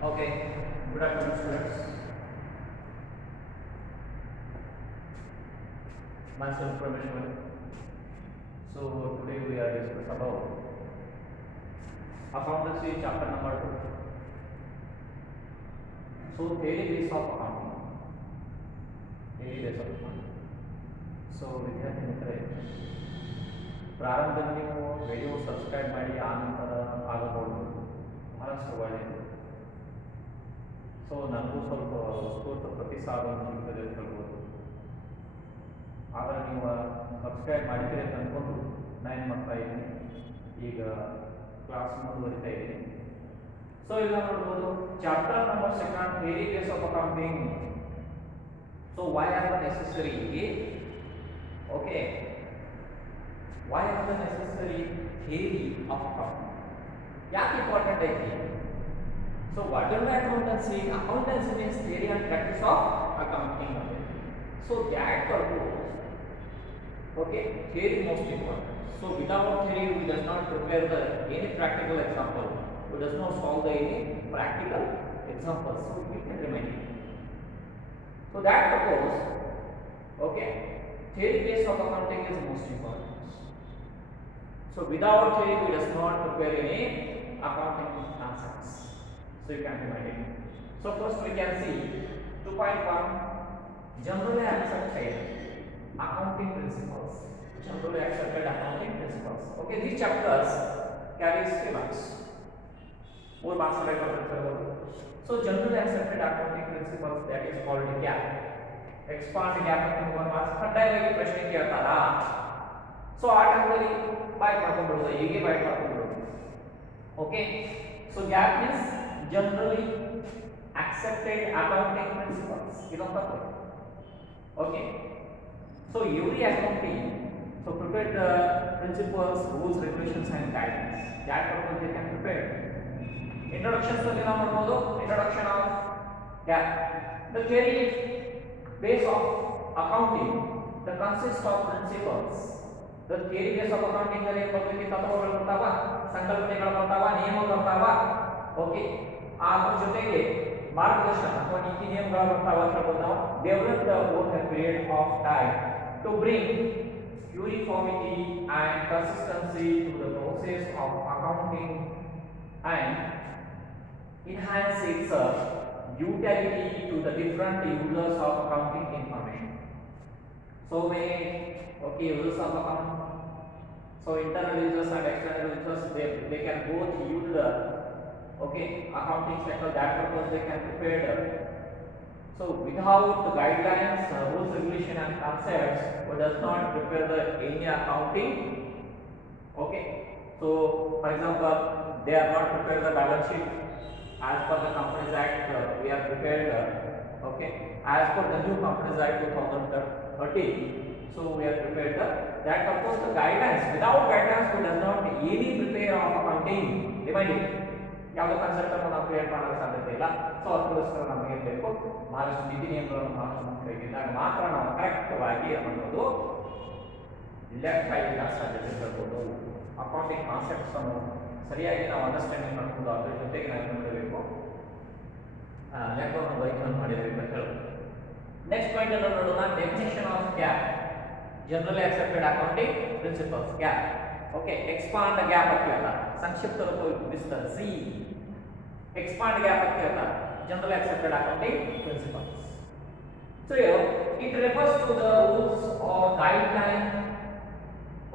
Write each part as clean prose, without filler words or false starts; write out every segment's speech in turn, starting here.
Okay, good afternoon, students. Myself Prameshwar. So today we are discussing about accountancy chapter number 2. So theory base of accounting. Theory base of accounting. So ವಿದ್ಯಾರ್ಥಿ ಮಿತ್ರರೇ, ಪ್ರಾರಂಭದಲ್ಲಿ ನೀವು video subscribe ಮಾಡಿ ಆ ನಂತರ ಆಗಬಹುದು ಬಹಳಷ್ಟು ಒಳ್ಳೆಯದು. ಸೊ ನನಗೂ ಸ್ವಲ್ಪ ಸ್ಫೂರ್ತ ಪ್ರತಿಸಾದ ಸಿಗ್ತದೆ ಅಂತ ಹೇಳ್ಬೋದು. ಆದರೆ ನೀವು ಸಬ್ಸ್ಕ್ರೈಬ್ ಮಾಡಿದ್ದೀರಿ ಅಂತ ಅಂದ್ಕೊಂಡು ನಾನು ಏನು ಮಾಡ್ತಾ ಇದ್ದೀನಿ, ಈಗ ಕ್ಲಾಸ್ ಮುಂದುವರಿತಾ ಇದ್ದೀನಿ. ಸೊ ಇಲ್ಲಿ ನಾವು ನೋಡ್ಬೋದು chapter number 2 theory base of accounting. So why are the necessary, okay, why are the necessary theory of accounting? ಯಾಕೆ ಇಂಪಾರ್ಟೆಂಟ್ ಐತಿ? So what is accountancy? Accountancy means theory and practice of accounting. So that purpose, okay, theory most important. So without theory we does not prepare the any practical example. We does not solve the any practical example. So we can remind it. So that purpose, okay, theory based of accounting is most important. So without theory we does not prepare any accounting concepts. So you can remind it. So first we can see 2.1 generally accepted accounting principles. Generally accepted accounting principles. Okay, these chapters carries 3 marks. 4 marks are covered. So generally accepted accounting principles, that is called gap. Expand gap ಅಂತ 1 marks. ಕಡ್ಡಾಯವಾಗಿ ಪ್ರಶ್ನೆ ಕೇಳ್ತಾರಾ? So ಆ ಟೈಮಲ್ಲಿ bye ಮಾಡ್ಕೊಂಡ್ಬಿಡೋದು, ಹೀಗೆ bye ಮಾಡ್ಕೊಂಡ್ಬಿಡೋದು. Okay, so GAAP means generally accepted accounting principles. ಇದೊಂದು ತಪ್ಪು. Okay, so every accounting so prepare the principles, rules, regulations and guidelines. That purpose they can prepare. Introductions ಅಲ್ಲಿ ನಾವು ನೋಡಬಹುದು. Introduction of gap. The theory base of accounting the consist of principles. The theory base of accounting ಅಲ್ಲಿ ಏನು ಬರ್ತೈತಿ? ತತ್ವಗಳು ಬರ್ತಾವ, ಸಂಕಲ್ಪನೆಗಳು ಬರ್ತಾವ, ನಿಯಮಗಳು ಬರ್ತಾವ. ಓಕೆ, ಅದರ ಜೊತೆಗೆ ಮಾರ್ಗದರ್ಶನ ಅಥವಾ ನೀತಿ ನಿಯಮಗಳು ಬರ್ತಾವ ಅಂತ ಹೇಳ್ಬೋದು ನಾವು. Develop the over a period of time to bring uniformity and consistency to the process of accounting and enhance its utility to the different users of accounting information. So many, okay, users of accounting. So internal users and external users, they can both use the, okay, accounting sector. That purpose they can prepare the. So without the guidelines, rules, regulation and concepts, we does not prepare the any accounting. Okay, so for example, they are not prepared the balance sheet as per the Companies Act. We are prepared, okay, as per the new Companies Act 2013. So we are prepared that purpose the guidelines. Without guidelines, we does not any prepare of accounting. Remind it. ಯಾವುದೋ concept ಅನ್ನು ನಾವು create ಮಾಡಲು ಸಾಧ್ಯತೆ ಇಲ್ಲ. So ಅದಕ್ಕೋಸ್ಕರ ನಮಗೆ ಏನು ಬೇಕು? ಬಹಳಷ್ಟು ನೀತಿ ನಿಯಮಗಳನ್ನು ಬಹಳಷ್ಟು ಮುಖ್ಯವಾಗಿದ್ದಾಗ ಮಾತ್ರ ನಾವು ಕರೆಕ್ಟ್ವಾಗಿ ಅನ್ನೋದು ಲೆಫ್ಟ್ ಆಗಲಿಕ್ಕೆ ಸಾಧ್ಯತೆ ಇರ್ಬೋದು. ಅಕೌಂಟಿಂಗ್ ಕಾನ್ಸೆಪ್ಟ್ಸ್ ಅನ್ನು ಸರಿಯಾಗಿ ನಾವು ಅಂಡರ್ಸ್ಟ್ಯಾಂಡಿಂಗ್ ಮಾಡ್ಕೊಂಡು ಅದ್ರ ಜೊತೆಗೆ ನಾವು ಏನು ಮಾಡಬೇಕು? ಲೆಕ್ಕವನ್ನು ಬೈಕನ್ನು ಮಾಡಿರಬೇಕು ಅಂತ ಹೇಳ್ಬೋದು. ನೆಕ್ಸ್ಟ್ ಪಾಯಿಂಟ್ ಅನ್ನು ನೋಡೋಣ. Definition of gap. Generally accepted accounting principles. Gap, okay, expand gap ಅಂತ ಹೇಳ್ತಾರೆ. ಸಂಕ್ಷಿಪ್ತ ರೂಪ ವಿಸ್ತರಿಸಿ expand gap ಅಂತ ಹೇಳ್ತಾರೆ. Generally accepted accounting principles. So here it refers to the rules or guidelines,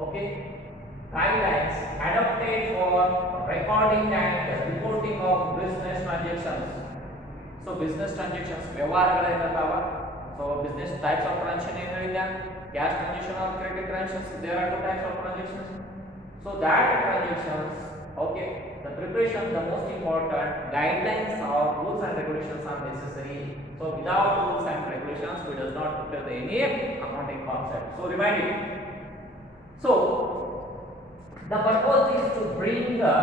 okay, guidelines adopted for recording and reporting of business transactions. So business transactions ವ್ಯವಹಾರಗಳು ಏನಿರ್ತಾವ, so business types of transaction ಏನು ಹೇಳಿಲ್ಲ, cash transaction or credit transactions, there are two types of transactions. So that transactions, okay, the preparation, the most important guidelines or rules and regulations are necessary. So without rules and regulations we does not prepare the any accounting concept. So remind it. So the purpose is to bring the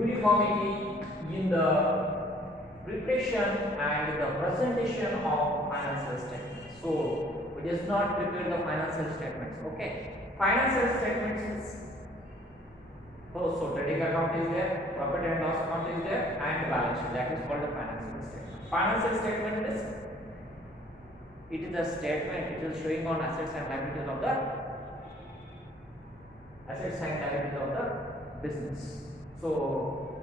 uniformity in the preparation and the presentation of financial statements. So we does not prepare the financial statements. Okay, financial statements Oh, so trading account is there, profit and loss account is there, and balance sheet. That is called a financial statement. Financial statement is it is a statement. It is showing on assets and liabilities of the business. So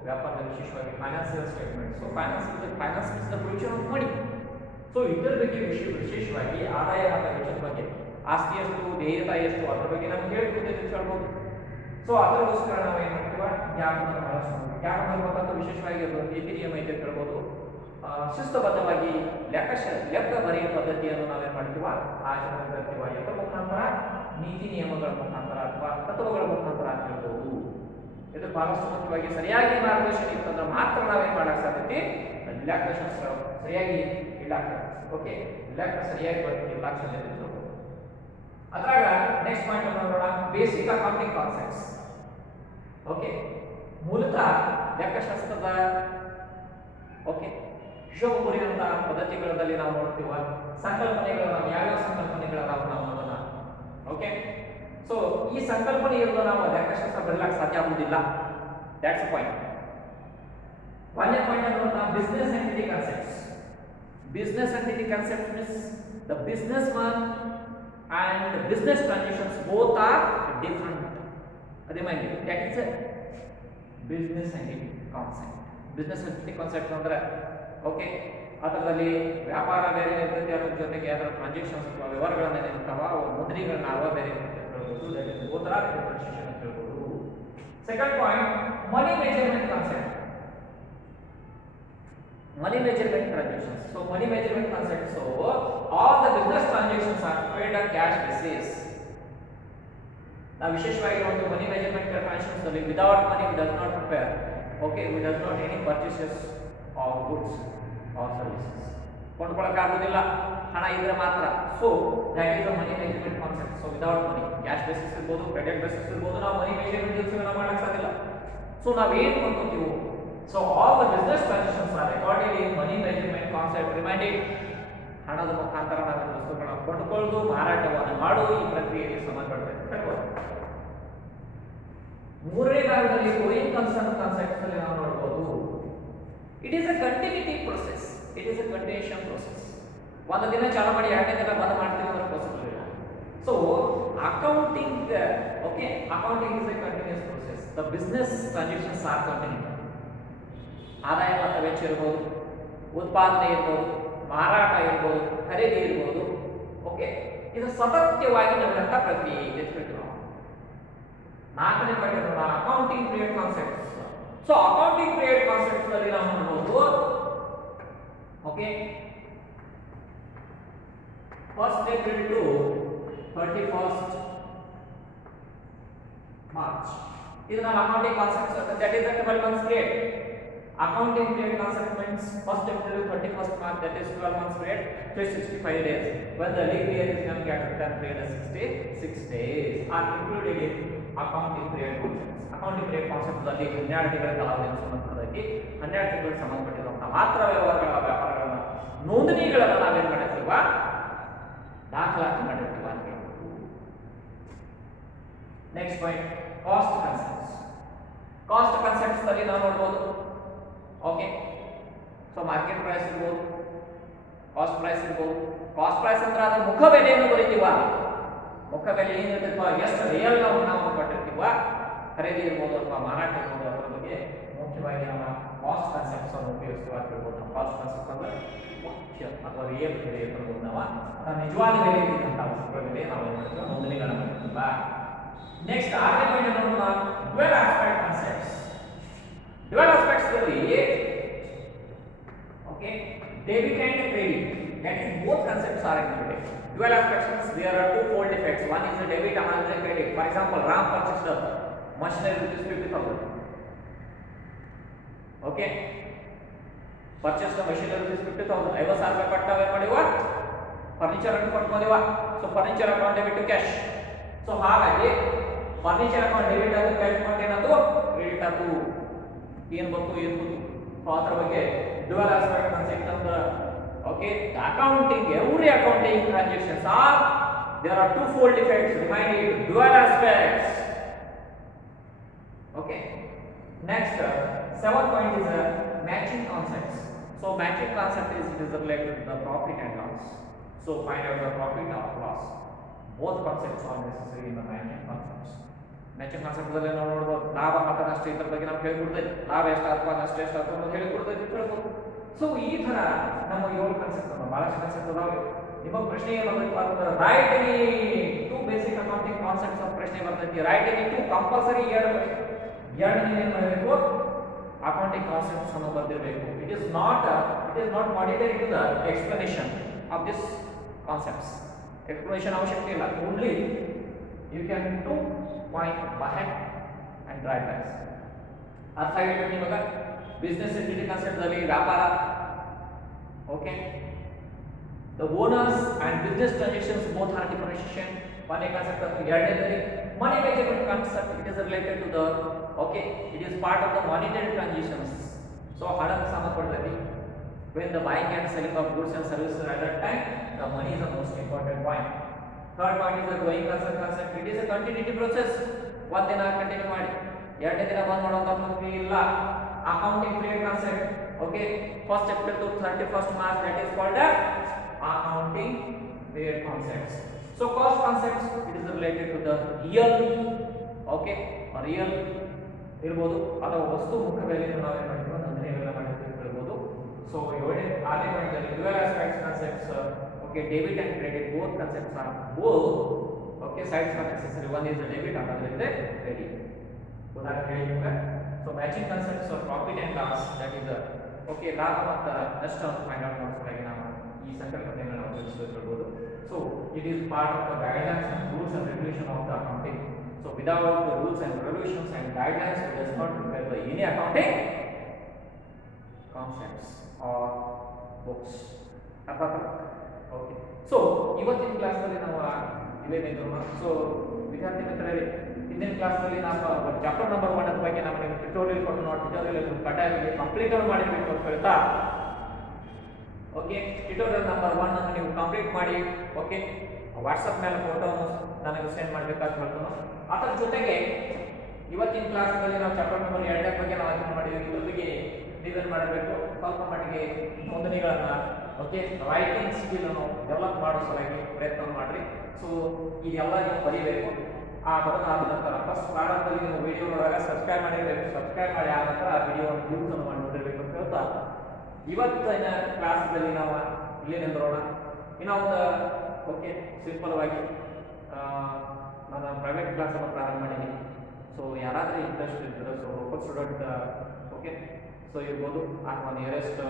ವ್ಯಾಪಾರದ ವಿಶೇಷವಾಗಿ financial statement. So finance is the provision of money. So ಇದರ ಬಗ್ಗೆ ವಿಶೇಷವಾಗಿ ಆದಾಯ ಮತ್ತು ವೆಚ್ಚದ ಬಗ್ಗೆ ಆಸ್ತಿ ಎಷ್ಟು, ದೇಯತಾ ಎಷ್ಟು ಅದರ ಬಗ್ಗೆ ನಮ್ಗೆ ಹೇಳ್ಬೋದು. ಸೊ ಅದಕ್ಕೋಸ್ಕರ ನಾವು ಏನು ಮಾಡ್ತೀವಿ, ಜ್ಞಾಪನ ಬಳಸ್ತೀವಿ. ವಿಶೇಷವಾಗಿ ನೀತಿ ನಿಯಮ ಐತೆ ಕೇಳ್ಬೋದು. ಶಿಸ್ತುಬದ್ಧವಾಗಿ ಲೆಕ್ಕ ಬರೆಯುವ ಪದ್ಧತಿಯನ್ನು ನಾವೇನು ಮಾಡ್ತೀವ, ಆಚರಣೆ ಮಾಡ್ತೀವ. ಇದರ ಮುಖಾಂತರ ನೀತಿ ನಿಯಮಗಳ ಮುಖಾಂತರ ಅಥವಾ ತತ್ವಗಳ ಮುಖಾಂತರ ಅಂತ ಹೇಳ್ಬೋದು. ಇದು ಬಹಳಷ್ಟು ಮುಖ್ಯವಾಗಿ ಸರಿಯಾಗಿ ಮಾರ್ಗದರ್ಶನ ಇತ್ತಂದ್ರೆ ಮಾತ್ರ ನಾವೇನು ಮಾಡಕ್ ಸಾಧ್ಯತೆ, ಲೆಕ್ಕಶಾಸ್ತ್ರ ಸರಿಯಾಗಿ ಇಡಾಕ. ಓಕೆ, ಲೆಕ್ಕ ಸರಿಯಾಗಿ ಇಡಾಕ ಸಾಧ್ಯತೆ ಇರ್ಬೋದು. ಅದ್ರಾಗ ನೆಕ್ಸ್ಟ್ ಪಾಯಿಂಟ್ ನೋಡೋಣ, ಬೇಸಿಕ್ ಅಕೌಂಟಿಂಗ್ ಕಾನ್ಸೆಪ್ಟ್ಸ್. ಓಕೆ, ಮೂಲತಃ ಲೆಕ್ಕಶಾಸ್ತ್ರದ ಓಕೆ ಹಿಶೋಬ ಮುರಿಯುವಂತ ಪದ್ಧತಿಗಳಲ್ಲಿ ನಾವು ನೋಡ್ತೀವ. ಸಂಕಲ್ಪನೆಗಳು ನಾವು ಯಾವ್ಯಾವ ಸಂಕಲ್ಪನೆಗಳದಾವ ನಾವು ನೋಡೋಣ. ಓಕೆ, ಸೊ ಈ ಸಂಕಲ್ಪನೆ ಇರೋದು ನಾವು ಲೆಕ್ಕಶಾಸ್ತ್ರ ಬರಲಿಕ್ಕೆ ಸಾಧ್ಯ ಆಗುವುದಿಲ್ಲ. That's a point. ಒಂದನೇ ಪಾಯಿಂಟ್ ನೋಡೋಣ, business entity concepts. Business entity concept means the business one and the business transactions both are different. Remind you that is a business entity concept. Business entity concept ಅಂದ್ರೆ okay, ಅದರಲ್ಲಿ ವ್ಯಾಪಾರ ಬೇರೆ ಇರ್ತೈತೆ, ಅದರ ಜೊತೆಗೆ ಅದರ ಟ್ರಾನ್ಸಾಕ್ಷನ್ಸ್ ಅಥವಾ ವ್ಯವಹಾರಗಳನ್ನ ಏನಿರ್ತಾವ ಅವು ಮುದ್ರೆಗಳನ್ನ ಅವ ಬೇರೆ ಹೇಳ್ಬೋದು. That is both are differentiation ಅಂತ ಹೇಳ್ಬೋದು. Second point, money measurement concept. Money measurement transactions. So money measurement concept. So all the business transactions are paid on cash basis. Now ವಿಶೇಷವಾಗಿ ಒಂದು ಮನಿ ಮೆಜರ್ಮೆಂಟ್ ಟ್ರಾನ್ಸಾಕ್ಷನ್ಸ್ ಅಲ್ಲಿ without money we does not prepare. Okay, we does not any purchases of goods or services. ಕೊಂಡ್ಕೊಳ್ಳೋಕೆ ಆಗೋದಿಲ್ಲ, ಹಣ ಇದ್ರೆ ಮಾತ್ರ. So that is a money measurement concept. So without money cash basis ಇರ್ಬೋದು, credit basis ಇರ್ಬೋದು, ನಾವು ಮನಿ measurement ಕೆಲಸಗಳನ್ನ ಮಾಡಕ್ಕೆ ಸಾಧ್ಯವಿಲ್ಲ. ಸೊ ನಾವೇನು ಮಾಡ್ಕೊತೀವಿ, so all the business transactions are recorded in money measurement concept. Reminded, ಹಣದ ಮುಖಾಂತರ ನಾವು ವಸ್ತುಗಳನ್ನು ಕೊಂಡುಕೊಳ್ಳುವುದು, ಮಾರಾಟವನ್ನು ಮಾಡುವುದು ಈ ಪ್ರಕ್ರಿಯೆಗೆ ಸಂಬಂಧಪಟ್ಟಿದೆ. ಮೂರನೇ ಭಾಗದಲ್ಲಿ ಗೋಯಿಂಗ್ ಕನ್ಸರ್ನ್ ಕಾನ್ಸೆಪ್ಟ್ ಅಲ್ಲಿ ನಾವು ನೋಡಬಹುದು. It is a continuity process. It is a continuation process. ಒಂದು ದಿನ ಚಾಲು ಮಾಡಿ ಎರಡನೇ ದಿನ ಬಂದ್ ಮಾಡ್ತೀವಿ ಅಂದ್ರೆ ಪಾಸಿಬಲ್ ಇಲ್ಲ. So accounting, okay, accounting is a continuous process. The business transactions are continue. ಆದಾಯ ಮತ್ತು ವೆಚ್ಚ ಇರ್ಬೋದು, ಉತ್ಪಾದನೆ ಇರ್ಬೋದು, ಮಾರಾಟ ಇರ್ಬೋದು, ಖರೀದಿ ಇರ್ಬೋದು. ಓಕೆ, ಇದು ಸತತವಾಗಿ ನಡೆದಂತ ಪ್ರಕ್ರಿಯೆ ಇದೆ ಅಂತ ಹೇಳ್ತೀವಿ ನಾವು. ನಾಲ್ಕನೇ ಪಾಯಿಂಟ್ ನೋಡೋಣ, accounting period concepts. So accounting period concepts ಅಲ್ಲಿ ನಾವು ನೋಡಬಹುದು. Okay, 1st April to 31st March. ಇದು ನಮ್ಮ accounting concepts. That is the 12 months period. Accounting period concept means 1st April to 31st March, that is 12 months period, 365 days. When the leap year is coming at that period, 66 days are included in accounting period concepts. Accounting period concept ಅಲ್ಲಿ 12 ತಿಂಗಳ ಕಾಲಾವಧಿಗೆ ಸಂಬಂಧಪಟ್ಟಂತೆ 12 ತಿಂಗಳಿಗೆ ಸಂಬಂಧಪಟ್ಟಿರುವಂತಹ ಮಾತ್ರ ವ್ಯಾಪಾರಗಳನ್ನ ನೋಂದಣಿಗಳನ್ನ ನಾವೇನು ಮಾಡಿರ್ತೀವ, ದಾಖಲಾತಿ ಮಾಡಿರ್ತೀವ ಅಂತ ಹೇಳ್ಬೋದು. Next point, cost concepts. Cost concepts ಅಲ್ಲಿ ನಾವು ನೋಡಬಹುದು. ಓಕೆ, ಸೊ ಮಾರ್ಕೆಟ್ ಪ್ರೈಸ್ ಇರ್ಬೋದು, ಕಾಸ್ಟ್ ಪ್ರೈಸ್ ಇರ್ಬೋದು. ಕಾಸ್ಟ್ ಪ್ರೈಸ್ ಅಂದ್ರೆ ಅದು ಮುಖ ಬೆಲೆಯನ್ನು ಬರೀತೀವ. ಮುಖ ಬೆಲೆ ಏನಿರ್ತೈತೋ ಎಷ್ಟು ರಿಯಲ್ ನಾವು ಕೊಟ್ಟಿರ್ತೀವ, ಖರೀದಿ ಇರ್ಬೋದು ಅಥವಾ ಮಾರಾಟ ಇರ್ಬೋದು, ಅದರ ಬಗ್ಗೆ ಮುಖ್ಯವಾಗಿ ನಮ್ಮ ಕಾಸ್ಟ್ ಕಾನ್ಸೆಪ್ಟ್ಸ್ ಅನ್ನು ಉಪಯೋಗಿಸ್ತೀವಿ ಅಂತ ಹೇಳ್ಬೋದು. ನಾವು ಕಾಸ್ಟ್ ಕಾನ್ಸೆಪ್ಟ್ ಅಂದ್ರೆ ಮುಖ್ಯ ಅಥವಾ ರಿಯಲ್ ಬೆಲೆ ಇರ್ಬೋದು. ನಾವು ನಿಜವಾದ ಬೆಲೆ ಇರ್ತಕ್ಕಂಥ ವಸ್ತುಗಳ ಬೆಲೆ ನಾವು ಏನು ಮಾಡ್ತೀವಿ, ನೋಂದಣಿಗಳನ್ನ ಮಾಡ್ತೀವ. ನೆಕ್ಸ್ಟ್ 6ನೇ ಪಾಯಿಂಟ್ ನೋಡೋಣ, dual aspect concepts. Dual aspects ಅಲ್ಲಿ okay, debit and credit, that is both concepts are included. Dual aspects means there are two-fold effects. One is the debit, another is credit. For example, Ram purchased a machinery rupees 50,000. Okay, purchased a machinery rupees 50,000. 50,000 ರೂಪಾಯಿ ಕೊಟ್ಟಾಗ ಏನು ಮಾಡಿವ, furniture ಅನ್ನು ಕೊಟ್ಕೊಂಡಿವ. So furniture account debit to cash. So ಹಾಗಾಗಿ furniture account debit ಆದ cash account ಏನಾಯ್ತು, credit ಆಯ್ತು. ಏನು ಬಂತು, ಏನು ಬಂತು. ಸೊ ಅದರ ಬಗ್ಗೆ dual aspect concept of the okay, the accounting, every accounting transactions are, there are two-fold effects. Remind it, dual aspects. Okay. Okay. Next, seventh point is matching concepts. So matching concept is it is related to the profit and loss. So find out the profit or loss. Both concepts are necessary in the matching concepts. Matching ಕಾನ್ಸೆಪ್ಟ್ದಲ್ಲಿ ನಾವು ನೋಡ್ಬೋದು ಲಾಭ ಮತ್ತು ನಷ್ಟ ಇದ್ರ ಬಗ್ಗೆ ನಾವು ಹೇಳ್ಕೊಡ್ತೇವೆ. ಲಾಭ ಎಷ್ಟು ಅಥವಾ ನಷ್ಟ ಎಷ್ಟು ಅಥವಾ ಅನ್ನೋದು ಹೇಳ್ಕೊಡ್ತೇವೆ ಹೇಳ್ಬೋದು. ಸೊ ಈ ಥರ ನಮ್ಮ 7 ಕಾನ್ಸೆಪ್ಟ್ ಅನ್ನು ಭಾಳಷ್ಟು ಕಾನ್ಸೆಪ್ಟ್ ಅದಾವೆ. ನಿಮಗೆ ಪ್ರಶ್ನೆ ಏನು ಬರ್ತೈತೆ ಅಂತಂದ್ರೆ right any 2 basic accounting concepts ಅಂತ ಪ್ರಶ್ನೆ ಬರ್ತೈತಿ. ರೈಟ್ ಎನಿ 2 ಕಂಪಲ್ಸರಿ ಎರಡು ನೀವು ಏನು ಮಾಡಬೇಕು ಅಕೌಂಟಿಂಗ್ ಕಾನ್ಸೆಪ್ಟ್ಸ್ ಅನ್ನು ಬಂದಿರಬೇಕು. It is not mandatory to the explanation of this concepts. Explanation ಅವಶ್ಯಕತೆ ಇಲ್ಲ. Only you can to point ಬಹೆಡ್ ಅಂಡ್ ಡ್ರೈವ್ ಲೈನ್ಸ್. ಅರ್ಥ ಆಗಿಲ್ಲ ನಿಮಗೆ ಬಿಸ್ನೆಸ್ ಎಂಟಿಟಿ ಕಾನ್ಸೆಪ್ಟ್ ಅಲ್ಲಿ ವ್ಯಾಪಾರ. Okay, the owners and business transactions both are differentiation. ಒಂದೇ concept ಅಥವಾ ಎರಡನೇದಲ್ಲಿ money management concept. It is related to the okay it is part of the monetary transactions. So ಹಣಕ್ಕೆ ಸಂಬಂಧಪಟ್ಟಂತೆ when the buying and selling of goods and services at that time the money is the most important point. Third point is the going concern concept. It is a continuity process. one ದಿನ continue ಮಾಡಿ ಎರಡನೇ ದಿನ ಬಂದ್ ಮಾಡೋದು ಇಲ್ಲ. accounting period concept. okay, first April to 31st March, that is called the accounting period concepts. So cost concepts, it is related to the real okay real ಇರಬಹುದು ಅಥವಾ ವಸ್ತು ಮುಖ್ಯ ಬೆಲೆಯನ್ನು ನಾವು ಏನು ಮಾಡ್ತೀವಿ ಅಂದ್ರೆ ಇವೆಲ್ಲ ಮಾಡಿರ್ತೀವಿ ಹೇಳ್ಬೋದು. ಸೊ ಆರನೇ ಪಾಯಿಂಟ್ ಅಲ್ಲಿ dual aspects concepts. Okay, debit and credit both concepts R both okay sides are necessary. One is the debit, another is the credit. ಉದಾಹರಣೆ ಹೇಳಿ ನಿಮಗೆ. So matching concepts R profit and loss, that is okay ಲಾಭ ಮತ್ತು ನಷ್ಟವನ್ನು find out ಮಾಡೋದಕ್ಕಾಗಿ ನಾವು ಈ ಸಂಕಲ್ಪನೆಯನ್ನು ನಾವು ಉಪಯೋಗಿಸಬಹುದು. So it is part of the guidelines and rules and regulation of the accounting. So without the rules and regulations and guidelines, it does not prepare the any accounting concepts or books. Okay. So ಇವತ್ತಿನ class ನಲ್ಲಿ ನಾವು ಇವೇನಿದ್ರು so ವಿದ್ಯಾರ್ಥಿ ಮಿತ್ರರೇ ಹಿಂದಿನ class ನಲ್ಲಿ ನಾವು chapter number 1 ಅದ್ರ ಬಗ್ಗೆ ನಾವು ನಿಮಗೆ ಟ್ಯುಟೋರಿಯಲ್ ಕೊಟ್ಟು ನಾವು ಟ್ಯುಟೋರಿಯಲ್ ಕಡ್ಡಾಯವಾಗಿ ಕಂಪ್ಲೀಟ್ ಮಾಡಬೇಕು ಅಂತ ಹೇಳ್ತಾ ಓಕೆ ಟ್ಯುಟೋರಿಯಲ್ ನಂಬರ್ 1 ಅನ್ನು ನೀವು ಕಂಪ್ಲೀಟ್ ಮಾಡಿ ಓಕೆ ವಾಟ್ಸ್ಆಪ್ ಮೇಲೆ ಫೋಟೋ ನನಗೆ ಸೆಂಡ್ ಮಾಡಬೇಕಂತ ಹೇಳ್ತೀನಿ. ಅದರ ಜೊತೆಗೆ ಇವತ್ತಿನ ಕ್ಲಾಸ್ನಲ್ಲಿ ನಾವು ಚಾಪ್ಟರ್ ನಂಬರ್ 2 ಬಗ್ಗೆ ನಾವು ಅಧ್ಯಯನ ಮಾಡಿದ್ವಿ. ಇದ್ರ ಬಗ್ಗೆ ನೀವೇನು ಮಾಡಬೇಕು ಸ್ವಲ್ಪ ಮಟ್ಟಿಗೆ ನೋಂದಣಿಗಳನ್ನು ಓಕೆ ರೈಟಿಂಗ್ ಸ್ಕಿಲ್ ಅನ್ನು ಡೆವಲಪ್ ಮಾಡೋ ಸಲುವಾಗಿ ಪ್ರಯತ್ನ ಮಾಡಿರಿ. ಸೊ ಇದೆಲ್ಲ ನೀವು ಬರೀಬೇಕು. ಆ ಬರೋದಾದ ನಂತರ ಫಸ್ಟ್ ಪ್ರಾರಂಭದಲ್ಲಿ ನೀವು ವಿಡಿಯೋ ನೋಡುವಾಗ ಸಬ್ಸ್ಕ್ರೈಬ್ ಮಾಡಿರಬೇಕು. ಸಬ್ಸ್ಕ್ರೈಬ್ ಮಾಡಿ ಆದ ನಂತರ ಆ ವಿಡಿಯೋ ಯೂಸ್ ಅನ್ನು ಮಾಡಿ ನೋಡಿರಬೇಕು ಅಂತ ಹೇಳ್ತಾ ಇವತ್ತಿನ ಕ್ಲಾಸ್ದಲ್ಲಿ ನಾವು ಇಲ್ಲೇ ನಿಂದ್ರೋಣ. ಇನ್ನು ಒಂದು ಓಕೆ ಸಿಂಪಲ್ವಾಗಿ ನಾನು ಪ್ರೈವೇಟ್ ಕ್ಲಾಸನ್ನು ಪ್ರಾರಂಭ ಮಾಡಿದ್ದೀನಿ. ಸೊ ಯಾರಾದರೂ ಇಂಟ್ರೆಸ್ಟ್ ಇದ್ದರೆ so local student okay so ಇರ್ಬೋದು ಅಥವಾ ನಿಯರೆಸ್ಟ್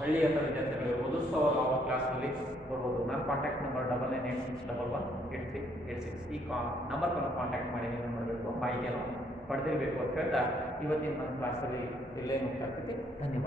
ಹಳ್ಳಿ ಅಂತ ವಿದ್ಯಾರ್ಥಿಗಳು ಇರ್ಬೋದು. ಸೊ ಅವ್ರ ಕ್ಲಾಸಲ್ಲಿ ಬರ್ಬೋದು. ನನ್ನ ಕಾಂಟ್ಯಾಕ್ಟ್ ನಂಬರ್ 9986118386 ಈ ನಂಬರ್ ಕಾಂಟ್ಯಾಕ್ಟ್ ಮಾಡಿ ನೀವು ಮಾಡಬೇಕು ಮಾಹಿತಿಯನ್ನು ಪಡೆದಿರಬೇಕು ಅಂತ ಹೇಳ್ತಾ ಇವತ್ತಿನ ನನ್ನ ಕ್ಲಾಸಲ್ಲಿ ಇಲ್ಲೇ ಮುಕ್ತಾಗ್ತೈತಿ. ಧನ್ಯವಾದ.